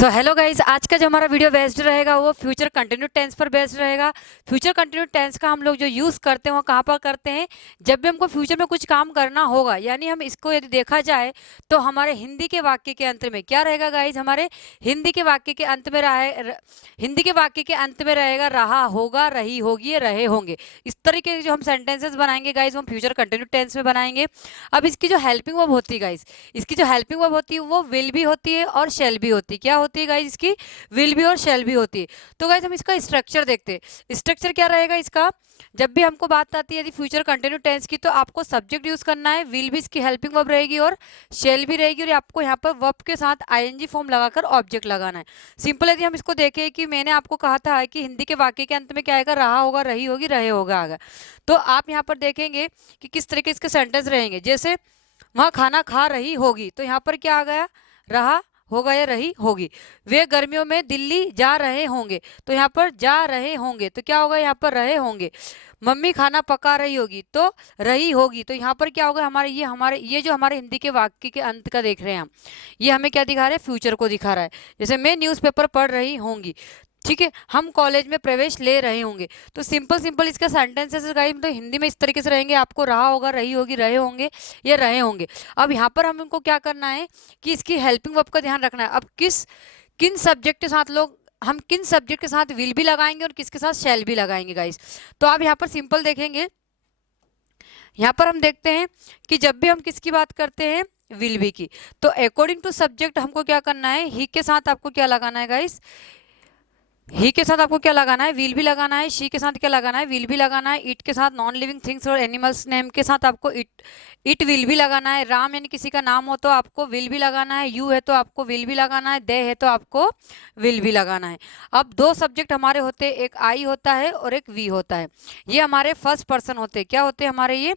So hello guys, आज का जो हमारा वीडियो बेस्ड रहेगा वो फ्यूचर कंटिन्यू टेंस पर बेस्ड रहेगा। फ्यूचर कंटिन्यू टेंस का हम लोग जो यूज़ करते हैं वो कहाँ पर करते हैं, जब भी हमको फ्यूचर में कुछ काम करना होगा। यानी हम इसको यदि देखा जाए तो हमारे हिंदी के वाक्य के अंत में क्या रहेगा गाइस, हमारे हिंदी के वाक्य के अंत में हिंदी के वाक्य के अंत में रहेगा रहा होगा, रही होगी, रहे होंगे। इस तरीके के जो हम सेंटेंसेस बनाएंगे गाइस हम फ्यूचर कंटिन्यू टेंस में बनाएंगे। अब इसकी जो हेल्पिंग वर्ब होती है गाइस, इसकी जो हेल्पिंग वर्ब होती है वो विल भी होती है और शेल भी होती है। क्या होती है गाइस, इसकी विल भी और शेल भी होती है। तो गाइस हम इसका स्ट्रक्चर देखते हैं। स्ट्रक्चर क्या रहेगा इसका, जब भी हमको बात आती है यदि फ्यूचर कंटिन्यू टेंस की तो आपको सब्जेक्ट यूज करना है, विल भी इसकी हेल्पिंग वर्ब रहेगी और शेल भी रहेगी, और आपको यहाँ पर वर्ब के साथ आईएनजी फॉर्म लगाकर ऑब्जेक्ट लगाना है। सिंपल यदि हम इसको देखें कि मैंने आपको कहा था कि हिंदी के वाक्य के अंत में क्या आएगा, रहा होगा, रही होगी, रहे होगा आएगा। तो आप यहाँ पर देखेंगे कि किस तरीके इसके सेंटेंस रहेंगे। जैसे वहां खाना खा रही होगी, तो यहाँ पर क्या आ गया, रहा होगा या रही होगी। वे गर्मियों में दिल्ली जा रहे होंगे, तो यहाँ पर जा रहे होंगे, तो क्या होगा, यहाँ पर रहे होंगे। मम्मी खाना पका रही होगी तो रही होगी, तो यहाँ पर क्या होगा, हमारे ये जो हमारे हिंदी के वाक्य के अंत का देख रहे हैं हम, ये हमें क्या दिखा रहे हैं, फ्यूचर को दिखा रहा है। जैसे मैं न्यूज़पेपर पढ़ रही होंगी, ठीक है, हम कॉलेज में प्रवेश ले रहे होंगे। तो सिंपल सिंपल इसका सेंटेंसेस गाइस तो हिंदी में इस तरीके से रहेंगे, आपको रहा होगा, रही होगी, रहे होंगे, ये रहे होंगे। अब यहाँ पर हमको क्या करना है कि इसकी हेल्पिंग वर्ब का ध्यान रखना है। अब किन सब्जेक्ट के साथ हम किन सब्जेक्ट के साथ विल भी लगाएंगे और किसके साथ शैल भी लगाएंगे गाइस। तो आप यहाँ पर सिंपल देखेंगे, यहाँ पर हम देखते हैं कि जब भी हम किसकी बात करते हैं, विल बी की, तो अकॉर्डिंग टू सब्जेक्ट हमको क्या करना है, ही के साथ आपको क्या लगाना है गाइस, ही के साथ आपको क्या लगाना है, विल भी लगाना है। शी के साथ क्या लगाना है, विल भी लगाना है। इट के साथ नॉन लिविंग थिंग्स और एनिमल्स नेम के साथ आपको इट विल भी लगाना है। राम यानी किसी का नाम हो तो आपको विल भी लगाना है। यू है तो आपको विल भी लगाना है। दे है तो आपको विल भी लगाना है। अब दो सब्जेक्ट हमारे होते हैं, एक आई होता है और एक वी होता है। ये हमारे फर्स्ट पर्सन होते हैं। क्या होते हैं हमारे, ये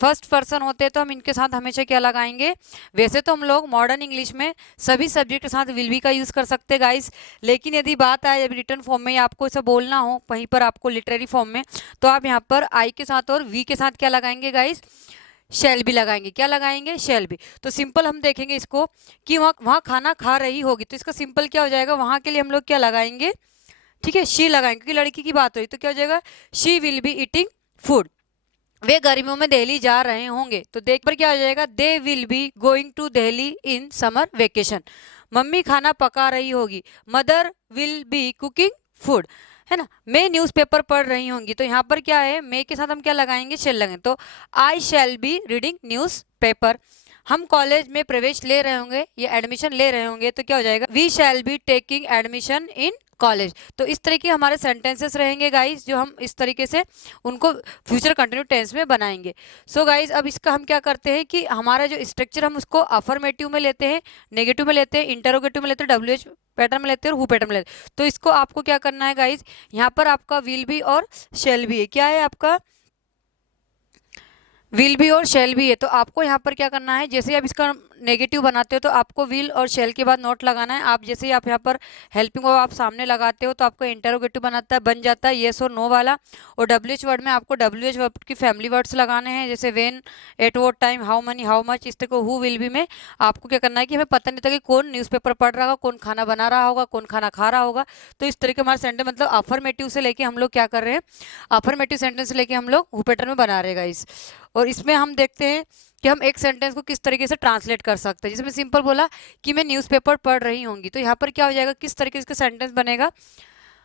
फर्स्ट पर्सन होते हैं, तो हम इनके साथ हमेशा क्या लगाएंगे। वैसे तो हम लोग मॉडर्न इंग्लिश में सभी सब्जेक्ट के साथ विल बी का यूज कर सकते हैं गाइस, लेकिन यदि बात आए रिटर्न फॉर्म में आपको इसे बोलना हो वहीं पर आपको लिटरेरी फॉर्म में, तो आप यहाँ पर आई के साथ और वी के साथ क्या लगाएंगे गाइस, शेल भी लगाएंगे। क्या लगाएंगे, शेल भी। तो सिंपल हम देखेंगे इसको कि वहाँ खाना खा रही होगी, तो इसका सिंपल क्या हो जाएगा, वहां के लिए हम लोग क्या लगाएंगे, ठीक है, शी लगाएंगे क्योंकि लड़की की बात हुई, तो क्या हो जाएगा, she will be eating food. वे गर्मियों में दिल्ली जा रहे होंगे, तो देख पर क्या हो जाएगा, they will be going to Delhi in summer vacation. Mummy खाना पका रही होगी, mother will be cooking food, है ना। मैं न्यूज़पेपर पढ़ रही होंगी, तो यहाँ पर क्या है, मैं के साथ हम क्या लगाएंगे, शेल लगाएंगे। तो I shall be reading newspaper. हम कॉलेज में प्रवेश ले रहे होंगे या एडमिशन ले रहे होंगे, तो क्या हो जाएगा, we shall be taking admission in college. तो इस तरह के हमारे सेंटेंसेस रहेंगे गाइस, जो हम इस तरीके से उनको फ्यूचर कंटिन्यू टेंस में बनाएंगे। सो गाइस अब इसका हम क्या करते हैं कि हमारा जो स्ट्रक्चर हम उसको अफर्मेटिव में लेते हैं, नेगेटिव में लेते हैं, इंटरोगेटिव में लेते हैं, डब्ल्यूएच पैटर्न में लेते हैं और हु पैटर्न में लेते हैं। तो इसको आपको क्या करना है गाइस, यहाँ पर आपका विल भी और शेल भी है। क्या है आपका, विल भी और शेल भी है। तो आपको यहाँ पर क्या करना है, जैसे आप इसका नेगेटिव बनाते हो तो आपको विल और शेल के बाद नोट लगाना है। आप जैसे ही आप यहाँ पर हेल्पिंग वर्ब आप सामने लगाते हो तो आपको इंटरोगेटिव बन जाता है येस और नो वाला। और डब्ल्यूएच वर्ड में आपको डब्ल्यूएच वर्ड की फैमिली वर्ड्स लगाने हैं, जैसे when, at what time, how many, how much. इस तरह को हु विल बी में आपको क्या करना है कि हमें पता नहीं था कि कौन न्यूज़पेपर पढ़ रहा होगा, कौन खाना बना रहा होगा, कौन खाना खा रहा होगा। तो इस तरीके हमारे सेंटेंस मतलब अफर्मेटिव से लेके हम लोग क्या कर रहे हैं, अफर्मेटिव सेंटेंस से लेके हम लोग हु पैटर्न में बना रहेगा इस। और इसमें हम देखते हैं कि हम एक सेंटेंस को किस तरीके से ट्रांसलेट कर सकते हैं। जैसे मैं सिंपल बोला कि मैं न्यूज़पेपर पढ़ रही होंगी, तो यहाँ पर क्या हो जाएगा, किस तरीके से सेंटेंस बनेगा।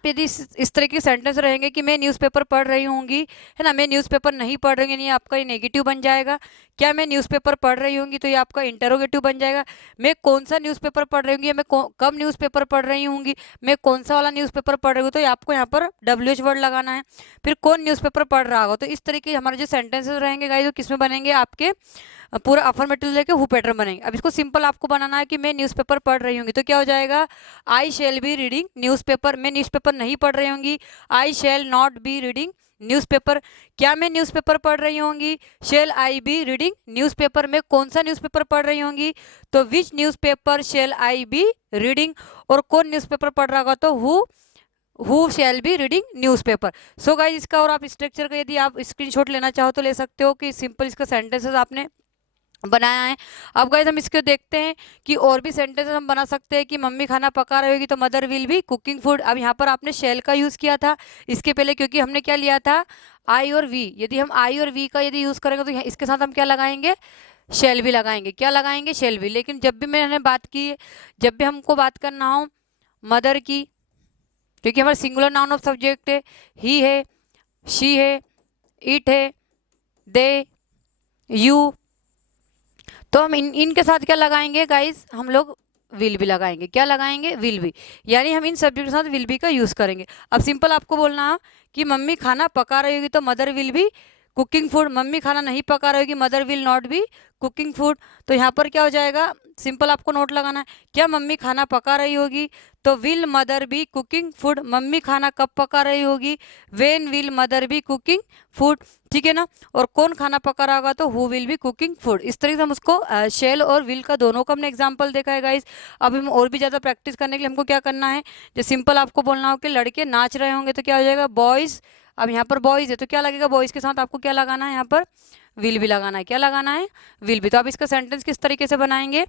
यदि इस तरह के सेंटेंस रहेंगे कि मैं न्यूज़पेपर पढ़ रही होंगी, है ना, मैं न्यूज़पेपर नहीं पढ़ रही हूँ, ये आपका ये नेगेटिव बन जाएगा। क्या मैं न्यूज़पेपर पढ़ रही होंगी, तो ये आपका इंटरोगेटिव बन जाएगा। मैं कौन सा न्यूज़पेपर पढ़ रही होंगी, या मैं कब न्यूज़पेपर पढ़ रही होंगी, मैं कौन सा वाला न्यूज़पेपर पढ़ रही हूँ, तो ये आपको यहाँ पर डब्ल्यूएच वर्ड लगाना है। फिर कौन न्यूज़पेपर पढ़ रहा होगा। तो इस तरीके हमारे जो सेंटेंसेस रहेंगे गाइस वो किसमें बनेंगे, आपके पूरा अफर्मेटिव लेके हु पैटर्न बनेंगे। अब इसको सिंपल आपको बनाना है कि मैं न्यूज़पेपर पढ़ रही होंगी, तो क्या हो जाएगा, I shall be reading newspaper. मैं न्यूज़पेपर नहीं पढ़ रही होंगी, I shall not be reading newspaper. क्या मैं न्यूज़पेपर पढ़ रही होंगी, shall I be reading newspaper. मैं कौन सा न्यूज़पेपर पढ़ रही होंगी, तो which newspaper shall I be reading. और कौन न्यूज़पेपर पढ़ रहा होगा, तो who shall be reading newspaper. So guys इसका और आप स्ट्रक्चर का यदि आप स्क्रीनशॉट लेना चाहो तो ले सकते हो कि सिंपल इसका सेंटेंसेस आपने बनाया है। अब गाइस हम इसको देखते हैं कि और भी सेंटेंसेस हम बना सकते हैं कि मम्मी खाना पका रही होगी तो mother will be cooking food. अब यहाँ पर आपने शेल का यूज किया था इसके पहले, क्योंकि हमने क्या लिया था, आई और वी। यदि हम आई और वी का यदि यूज करेंगे तो इसके साथ हम क्या लगाएंगे, शेल भी लगाएंगे। क्या लगाएंगे, शेल भी। लेकिन जब भी मैंने बात की, जब भी हमको बात करना हो मदर की, क्योंकि हमारा सिंगुलर नाउन ऑफ सब्जेक्ट है, ही है, शी है, इट है, दे, यू, तो हम इनके साथ क्या लगाएंगे गाइस, हम लोग विल भी लगाएंगे। क्या लगाएंगे, विल भी। यानी हम इन सब्जेक्ट के साथ विल भी का यूज करेंगे। अब सिंपल आपको बोलना है कि मम्मी खाना पका रही होगी तो mother will be cooking food. Mummy खाना नहीं पका रही होगी, mother will not B cooking food. तो यहाँ पर क्या हो जाएगा, सिंपल आपको नोट लगाना है, क्या मम्मी खाना पका रही होगी तो will mother be cooking food. Mummy खाना कब पका रही होगी, when will mother be cooking food. ठीक है ना। और कौन खाना पका रहा होगा तो who will be cooking food. इस तरीके से हम उसको शेल और विल का दोनों का हमने एग्जांपल देखा है गाइस। अब हम और भी ज़्यादा प्रैक्टिस करने के लिए हमको क्या करना है, जो सिंपल आपको बोलना हो कि लड़के नाच रहे होंगे तो क्या हो जाएगा, बॉयज़। अब यहाँ पर बॉयज़ है तो क्या लगेगा, बॉयज़ के साथ आपको क्या लगाना है, यहाँ पर विल भी लगाना है। क्या लगाना है, विल भी। तो आप इसका सेंटेंस किस तरीके से बनाएंगे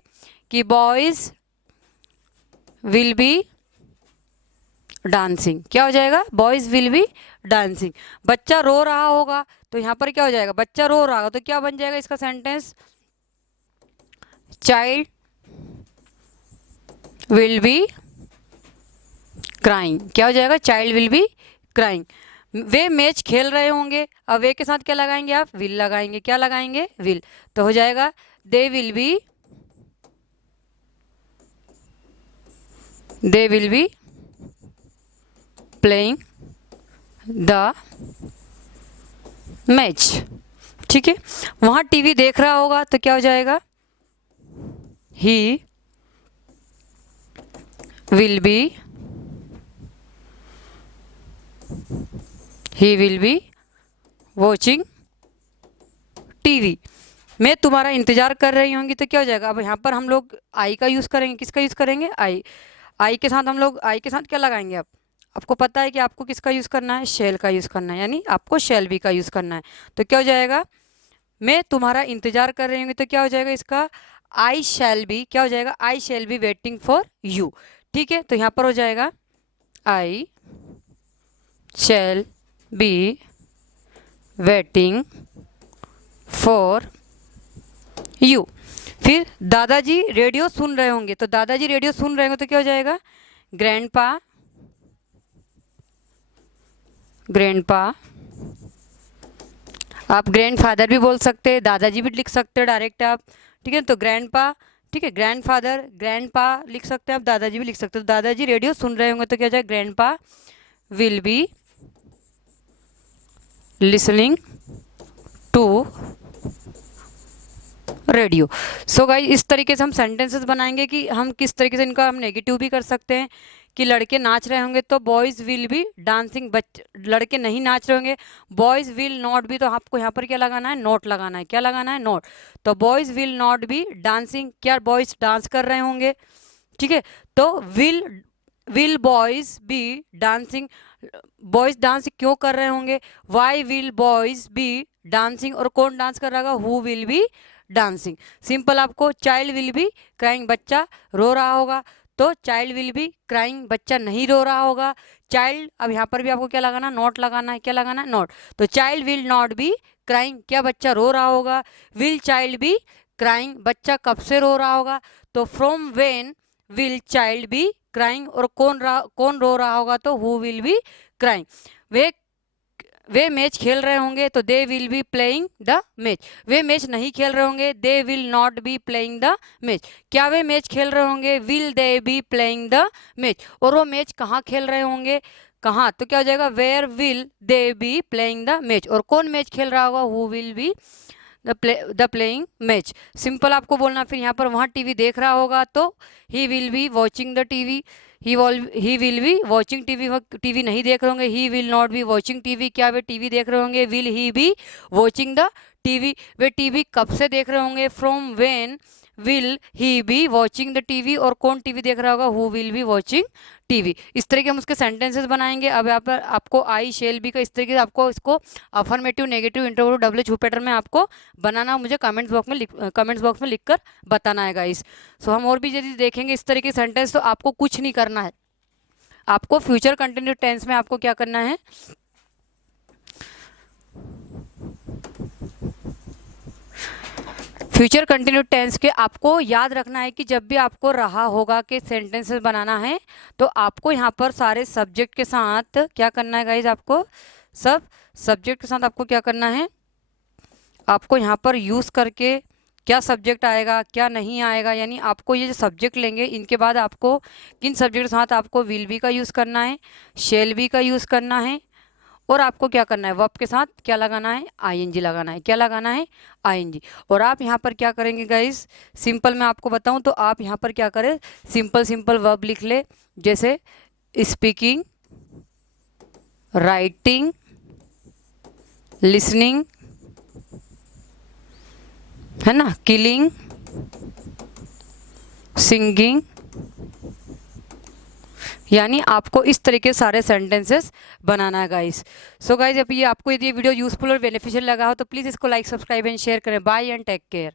कि बॉयज़ विल बी डांसिंग। क्या हो जाएगा, बॉयज विल बी डांसिंग। बच्चा रो रहा होगा तो यहाँ पर क्या हो जाएगा, बच्चा रो रहा होगा तो क्या बन जाएगा इसका sentence, child will be crying. क्या हो जाएगा, child will be crying. Way match खेल रहे होंगे, अब वे के साथ क्या लगाएंगे आप, विल लगाएंगे। क्या लगाएंगे, विल। तो हो जाएगा they will B playing the match. ठीक है। वहां टीवी देख रहा होगा तो क्या हो जाएगा, he will be watching TV. मैं तुम्हारा इंतजार कर रही होंगी तो क्या हो जाएगा, अब यहाँ पर हम लोग आई का यूज करेंगे। किसका यूज करेंगे, आई के साथ हम लोग आई के साथ क्या लगाएंगे, आपको पता है कि आपको किसका यूज करना है, शेल का यूज करना है, यानी आपको शेल बी का यूज करना है। तो क्या हो जाएगा, मैं तुम्हारा इंतजार कर रही हूँ तो क्या हो जाएगा इसका, आई शैल बी। क्या हो जाएगा, I shall be waiting for you. ठीक है। तो यहाँ पर हो जाएगा I shall be waiting for you. फिर दादाजी रेडियो सुन रहे होंगे तो दादाजी रेडियो सुन रहे होंगे तो क्या हो जाएगा, ग्रैंडपा आप ग्रैंडफादर भी बोल सकते हैं, दादाजी भी लिख सकते हैं डायरेक्ट आप। ठीक है। तो ग्रैंडपा, ठीक है, ग्रैंडफादर, ग्रैंडपा लिख सकते हैं आप, दादाजी भी लिख सकते हो। दादाजी रेडियो सुन रहे होंगे तो क्या हो जाएगा, grandpa will be listening to radio. So guys इस तरीके से हम सेंटेंसेस बनाएंगे कि हम किस तरीके से इनका हम नेगेटिव भी कर सकते हैं कि लड़के नाच रहे होंगे तो बॉयज़ विल बी डांसिंग। लड़के नहीं नाच रहे होंगे, बॉयज़ विल नॉट बी। तो आपको यहाँ पर क्या लगाना है, नोट लगाना है। क्या लगाना है, नोट। तो boys will not be dancing, क्या बॉयज़ डांस कर रहे होंगे। ठीक है। तो will boys be dancing, boys dance क्यों कर रहे होंगे, why will boys be dancing, और कौन डांस कर रहा होगा, who will be dancing. Simple आपको चाइल्ड विल बी क्राइंग, बच्चा रो रहा होगा तो चाइल्ड विल बी क्राइंग, बच्चा नहीं रो रहा होगा। चाइल्ड, अब यहाँ पर भी आपको क्या लगाना, नॉट लगाना है। क्या लगाना है, नॉट। तो child will not B crying, क्या बच्चा रो रहा होगा। विल चाइल्ड बी क्राइंग, बच्चा कब से रो रहा होगा। तो from when will child B crying, और कौन रो रहा होगा तो who will be crying. Way match खेल रहे होंगे तो दे will B playing the match. Way match नहीं खेल रहे होंगे, they will not B playing the match. क्या वे मैच खेल रहे होंगे, will they be playing the match. और वो मैच कहाँ खेल रहे होंगे, कहाँ, तो क्या हो जाएगा, where will they be playing the match. और कौन मैच खेल रहा होगा, who will be the playing match. Simple आपको बोलना। फिर यहाँ पर वहाँ टीवी देख रहा होगा तो he will be watching the TV, he will be watching TV. TV नहीं देख रहे होंगे, he will not be watching TV, क्या वे टीवी देख रहे होंगे, will he be watching the TV. Way TV कब से देख रहे होंगे, from when will he be watching the TV, और कौन टीवी देख रहा होगा, who will be watching TV. इस तरीके हम उसके सेंटेंसेस बनाएंगे। अब यहाँ पर आपको आई शेल बी का इस तरीके से आपको इसको affirmative, negative, introvertive, double H pattern में आपको बनाना, मुझे कमेंट्स बॉक्स में लिखकर बताना है गाइस। सो हम और भी यदि देखेंगे इस तरीके सेंटेंस, तो आपको कुछ नहीं करना है। आपको फ्यूचर कंटिन्यूस टेंस में आपको क्या करना है, फ्यूचर कंटिन्यूस टेंस के आपको याद रखना है कि जब भी आपको रहा होगा कि सेंटेंसेस बनाना है, तो आपको यहाँ पर सारे सब्जेक्ट के साथ क्या करना है गाइज, आपको सब सब्जेक्ट के साथ आपको क्या करना है, आपको यहाँ पर यूज़ करके क्या सब्जेक्ट आएगा क्या नहीं आएगा, यानी आपको ये जो सब्जेक्ट लेंगे इनके बाद आपको किन सब्जेक्ट के साथ आपको विल बी का यूज़ करना है, शेल बी का यूज़ करना है, और आपको क्या करना है, वर्ब के साथ क्या लगाना है, आईएनजी लगाना है। क्या लगाना है, आईएनजी। और आप यहाँ पर क्या करेंगे गाइस, सिंपल मैं आपको बताऊं तो आप यहाँ पर क्या करें, सिंपल वर्ब लिख ले, जैसे स्पीकिंग, राइटिंग, लिसनिंग, है ना, किलिंग, सिंगिंग, यानी आपको इस तरीके सारे सेंटेंसेस बनाना है गाइस। सो गाइस, अब ये आपको यदि ये वीडियो यूजफुल और बेनिफिशियल लगा हो तो प्लीज़ इसको लाइक, सब्सक्राइब एंड शेयर करें। Bye and take care.